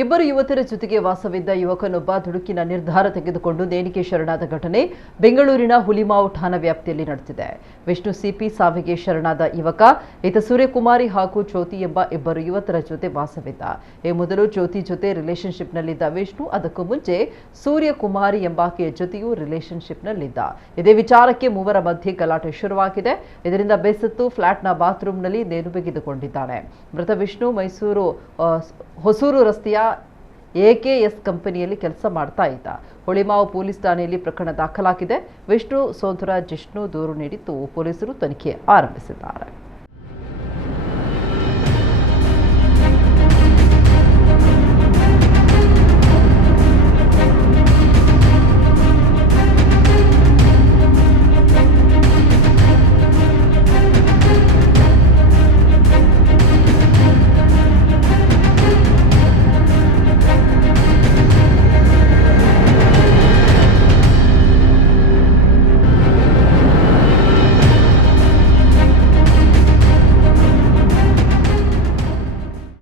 ಇಬ್ಬರು ಯುವತಿಯರ ಜೊತೆಗೆ ವಾಸವಿದ್ದ ಯುವಕನೊಬ್ಬ ದುಡುಕಿನ ನಿರ್ಧಾರ ತೆಗೆದುಕೊಂಡು ನೇಣಿಗೆ ಶರಣಾದ ಘಟನೆ ಬೆಂಗಳೂರಿನ ಹುಲಿಮಾವು ಠಾಣಾ ವ್ಯಾಪ್ತಿಯಲ್ಲಿ ನಡೆದಿದೆ. ವಿಷ್ಣು ಸಿಪಿ ಸಾವಿಗೆ ಶರಣಾದ ಯುವಕ ಈತ ಸೂರ್ಯಕುಮಾರಿ ಹಾಗೂ ಜ್ಯೋತಿ ಎಂಬ ಇಬ್ಬರು ಯುವತರ ಜೊತೆ ವಾಸವಿದ್ದ. ಈ ಮೊದಲು ಜ್ಯೋತಿ ಜೊತೆ ರಿಲೇಶನ್ಶಿಪ್ನಲ್ಲಿದ್ದ ವಿಷ್ಣು ಅದಕ್ಕೂ ಮುಂಚೆ ಸೂರ್ಯಕುಮಾರಿ ಎಂಬಾಕೆಯ ಜೊತೆಯೂ ರಿಲೇಶನ್ಶಿಪ್ನಲ್ಲಿದ್ದ. ಇದೇ ವಿಚಾರಕ್ಕೆ ಮೂವರ ಮಧ್ಯೆ ಗಲಾಟೆ ಶುರುವಾಗಿದೆ. ಇದರಿಂದ ಬೇಸತ್ತು ಫ್ಲಾಟ್ನ ಬಾತ್ರೂಮ್ನಲ್ಲಿ ನೇಣು ಬಿಗಿದುಕೊಂಡಿದ್ದಾನೆ. ಮೃತ ವಿಷ್ಣು ಮೈಸೂರು ಹೊಸೂರು ರಸ್ತೆಯ AKS ಕಂಪನಿಯಲ್ಲಿ ಕೆಲಸ ಮಾಡ್ತಾ ಇದ್ದ. ಹುಳಿಮಾವು ಪೊಲೀಸ್ ಠಾಣೆಯಲ್ಲಿ ಪ್ರಕರಣ ದಾಖಲಾಗಿದೆ. ವಿಷ್ಣು ಸೋದರ ಜಿಷ್ಣು ದೂರು ನೀಡಿದ್ದು ಪೊಲೀಸರು ತನಿಖೆ ಆರಂಭಿಸಿದ್ದಾರೆ.